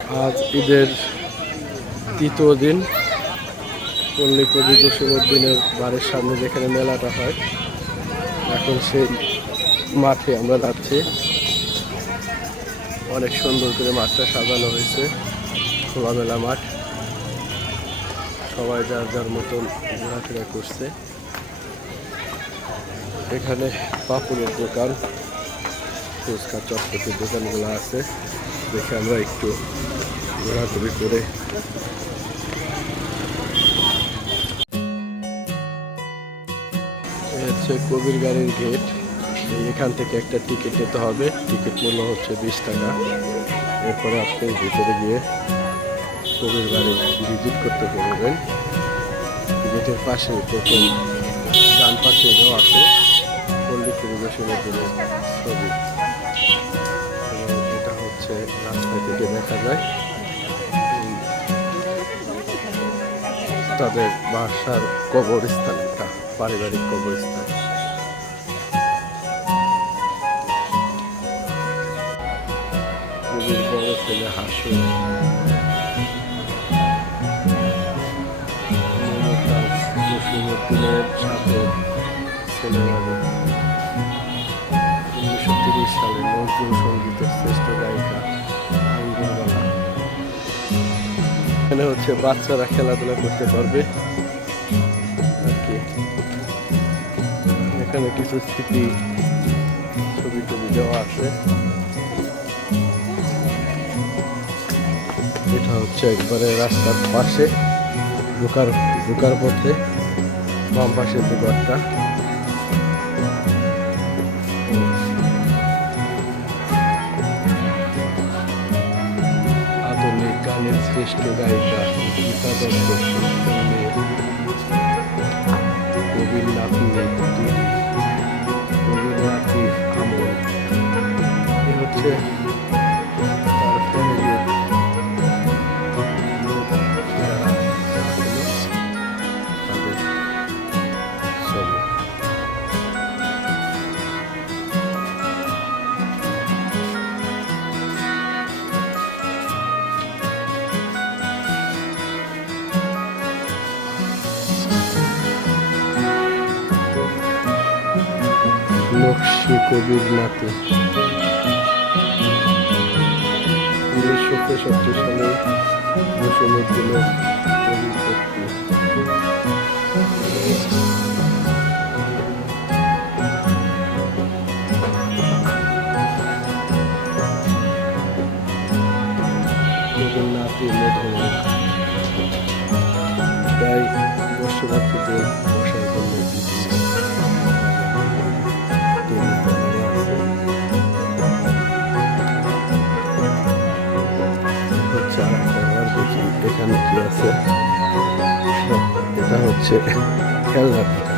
আজ ঈদের তৃতীয় দিন, পল্লী কবি জসিমুদ্দিনের বাড়ির সামনে যেখানে মেলাটা হয়, এখন সেই মাঠে আমরা যাচ্ছি। অনেক সুন্দর করে মাঠটা সাজানো হয়েছে, খোলামেলা মাঠ। সবাই যার যার মতন ঘোরাফেরা করছে। এখানে পাপুরের দোকান, ফুচকা, চটপটির দোকানগুলো আছে। দেখে আমরা একটু ঘোরাঘুরি করে হচ্ছে কবির গাড়ির গেট এখান থেকে একটা টিকিট নিতে হবে। টিকিট মূল্য হচ্ছে বিশ টাকা। এরপরে আপনি ভিতরে গিয়ে কবির বাড়ি ভিজিট করতে পারবেন। গেটের পাশে প্রথম ডান পাশে দেওয়া আছে। পল্লী পরিবেশনের জন্য ছবি। হচ্ছে রাস্তা থেকে দেখা যায় তাদের বাসার কবরস্থান একটা পারিবারিক কবরস্থান। কবির বড় ছেলে হাসু। মুসলিমের ছেলে সালে নজরুল সঙ্গীতের শ্রেষ্ঠ গায়িকা এখানে হচ্ছে বাচ্চারা খেলাধুলা করতে পারবে। এখানে কিছু স্মৃতি ছবি টবি দেওয়া আছে। এটা হচ্ছে একবারে রাস্তার পাশে, ঢোকার ঢোকার পথে বাম পাশের দোকানটা। আধুনিক শ্রেষ্ঠ গায়িকা গীতা দত্ত কবির নাতি কবির নাতি আমল হচ্ছে কবির নাতি উনিশশো তেষট্টি সালে মুসলিমের কবির নাতি মধুময় এটা হচ্ছে খেলনার দোকান। সময়কার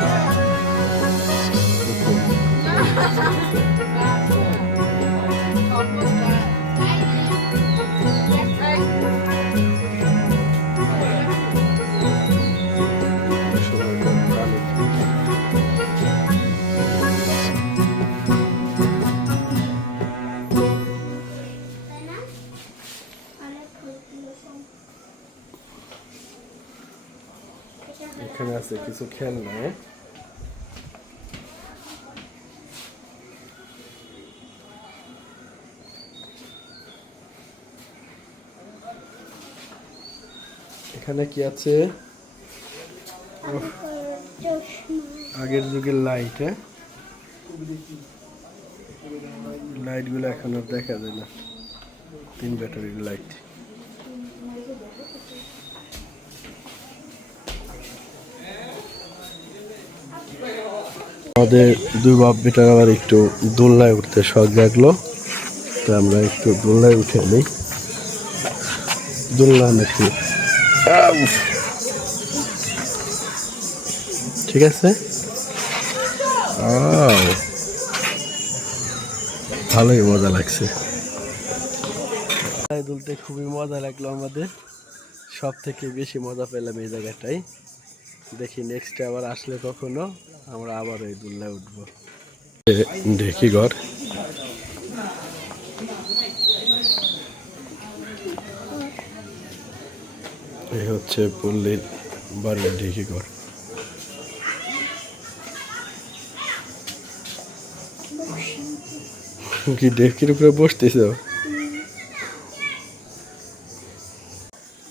এখানে আছে কিছু খেলনা? এখানে কি আছে? আগের যুগের লাইট হ্যাঁ? লাইটগুলো এখন আর দেখা যায় না। তিন ব্যাটারির লাইট আমাদের দুই বাপ বেটার আবার একটু দোলনায় উঠতে শখ জাগলো। তো আমরা একটু দোলনায় উঠে নিই। দোলনা নাকি। ঠিক আছে! ভালোই মজা লাগছে। দুলতে খুবই মজা লাগল আমাদের। সব থেকে বেশি মজা পেলাম এই জায়গাটাই দেখি নেক্সট আবার আসলে কখনো। আমরা আবার এই দুল্লায় উঠবো। ঢেকি ঘর। এই হচ্ছে পল্লীর বাড়ির ঢেকি ঘর। কি ডেকির উপরে বসতেছ?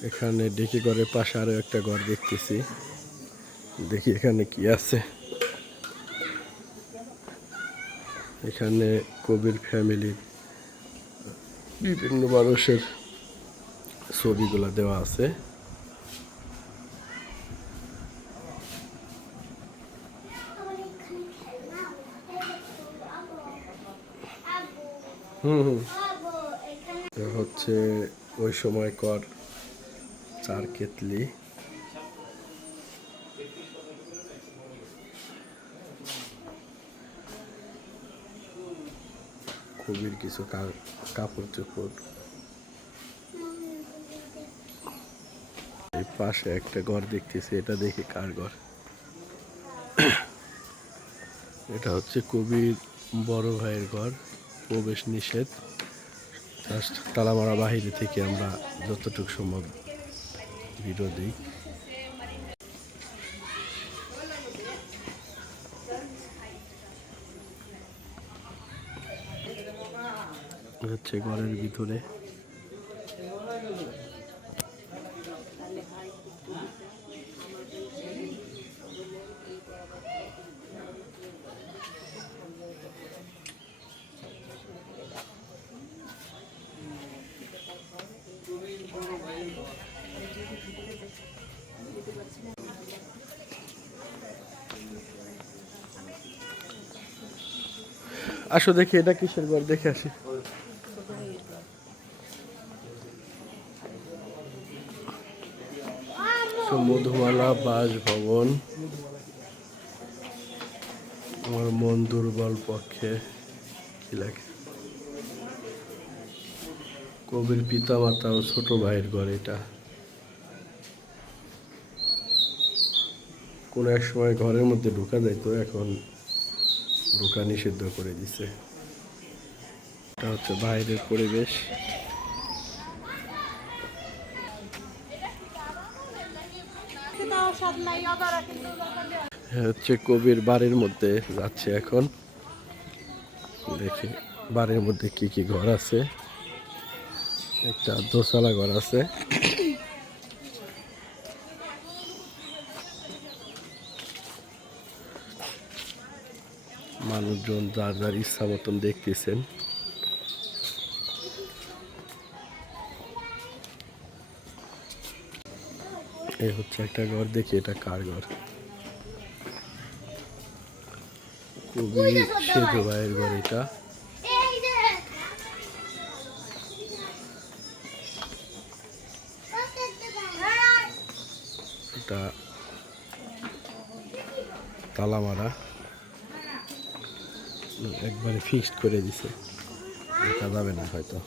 এখানে ডেকি ঘরের পাশে আরও একটা ঘর দেখতেছি। দেখি এখানে কি আছে। এখানে কবির ফ্যামিলির বিভিন্ন মানুষের ছবিগুলো দেওয়া আছে। হুম হচ্ছে ওই সময় কর চার কেতলি। কবির কিছু কাপড় চোপড়। এই পাশে একটা ঘর দেখতেছি, এটা দেখি কার ঘর। এটা হচ্ছে কবির বড় ভাইয়ের ঘর, প্রবেশ নিষেধ। তালামারা বাহিরে থেকে আমরা যতটুকু সম্ভব ভিডিও দিই। হচ্ছে ঘরের ভিতরে। আসো দেখি এটা কিসের ঘর? দেখে আসি। তো মধুমালা বাসভবন। আমার মন দুর্বল পক্ষে। কি লাগে? কবির পিতা মাতা ও ছোট ভাইয়ের ঘর এটা। কোন এক সময় ঘরের মধ্যে ঢোকা যাইতো এখন ঢোকা নিষিদ্ধ করে দিছে। এটা হচ্ছে বাইরের পরিবেশ। হচ্ছে কবির বাড়ির মধ্যে যাচ্ছে এখন। দেখি বাড়ির মধ্যে কি কি ঘর আছে। একটা দোসালা ঘর আছে। মানুষজন যার যার ইচ্ছা মতন দেখতেছেন। এই হচ্ছে একটা ঘর দেখি এটা কার ঘর? খুবই সেজু ভাইয়ের ঘর এটা। এটা তালা মারা একবারে ফিক্সড করে দিছে। দেখা যাবে না হয়তো।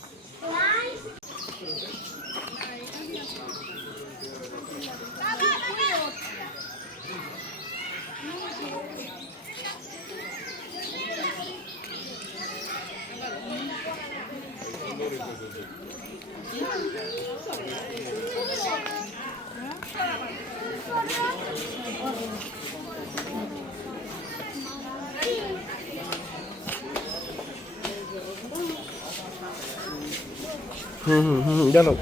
হুম হুম হুম জানো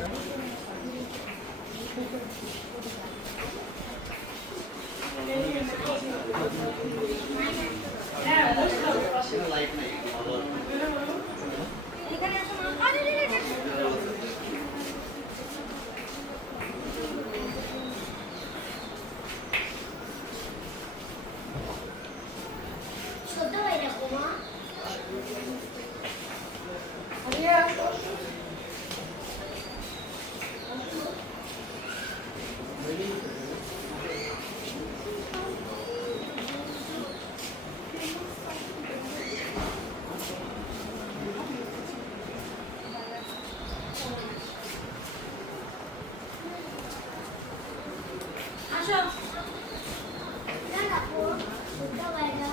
ছোট এরকম আসো না না ও ছোট বাইরা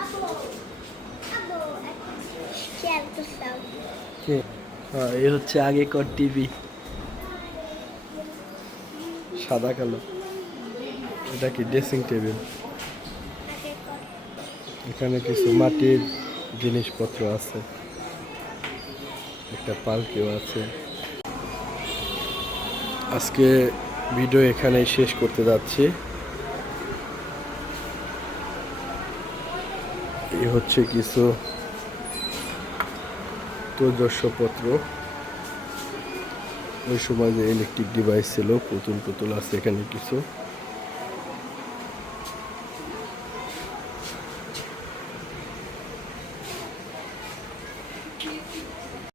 আপু আপু একদম হ্যাঁ এই হচ্ছে আগেকার টিভি সাদা কালো। এটা কি? ড্রেসিং টেবিল এখানে কিছু মাটির জিনিসপত্র আছে। একটা পালকিও আছে। আজকে ভিডিও এখানেই শেষ করতে যাচ্ছি। এই হচ্ছে কিছু তৈজস্যপত্র ওই সময় যে ইলেকট্রিক ডিভাইস ছিল পুতুল পুতুল আছে এখানে কিছু।